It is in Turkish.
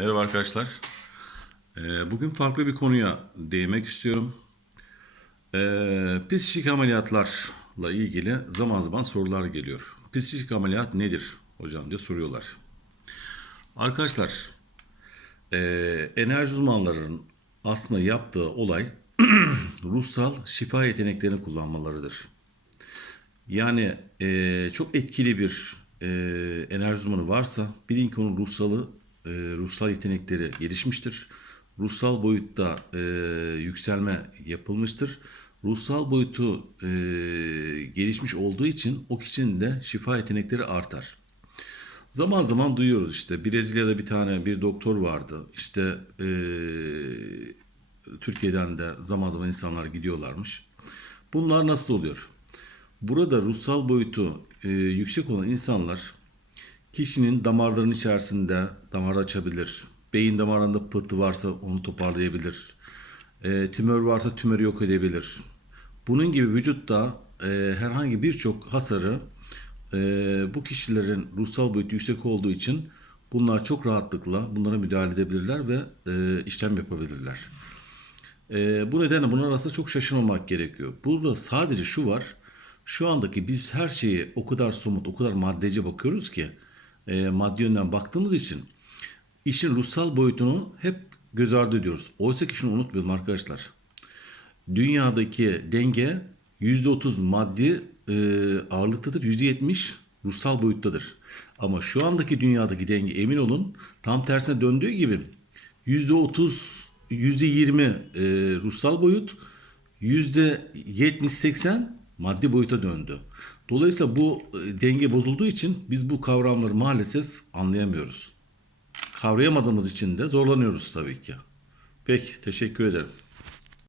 Merhaba arkadaşlar. Ee, Bugün farklı bir konuya değinmek istiyorum. Ee, Psikik ameliyatlarla ilgili zaman zaman sorular geliyor. Psikik ameliyat nedir hocam diye soruyorlar. Arkadaşlar, ee, enerji uzmanlarının aslında yaptığı olay ruhsal şifa yeteneklerini kullanmalarıdır. Yani eee, çok etkili bir eee, enerji uzmanı varsa bilin ki onun ruhsalı, eee, ruhsal yetenekleri gelişmiştir. Ruhsal boyutta eee, yükselme yapılmıştır. Ruhsal boyutu eee, gelişmiş olduğu için o kişinin de şifa yetenekleri artar. Zaman zaman duyuyoruz işte Brezilya'da bir tane bir doktor vardı. İşte eee, Türkiye'den de zaman zaman insanlar gidiyorlarmış. Bunlar nasıl oluyor? Burada ruhsal boyutu e, yüksek olan insanlar kişinin damarların içerisinde damar açabilir. Beyin damarlarında pıhtı varsa onu toparlayabilir. E, tümör varsa tümörü yok edebilir. Bunun gibi vücutta e, herhangi birçok hasarı e, bu kişilerin ruhsal boyutu yüksek olduğu için bunlar çok rahatlıkla bunlara müdahale edebilirler ve e, işlem yapabilirler. Ee, bu nedenle bunun arasında çok şaşırmamak gerekiyor. Burada sadece şu var. Şu andaki biz her şeyi o kadar somut, o kadar maddece bakıyoruz ki e, maddi yönden baktığımız için işin ruhsal boyutunu hep göz ardı ediyoruz. Oysa ki şunu unutmayalım arkadaşlar. Dünyadaki denge %30 maddi e, ağırlıktadır, %70 ruhsal boyuttadır. Ama şu andaki dünyadaki denge emin olun tam tersine döndüğü gibi %30, %20 e, ruhsal boyut, %70-80 maddi boyuta döndü. Dolayısıyla bu e, denge bozulduğu için biz bu kavramları maalesef anlayamıyoruz. Kavrayamadığımız için de zorlanıyoruz tabii ki. Peki, teşekkür ederim.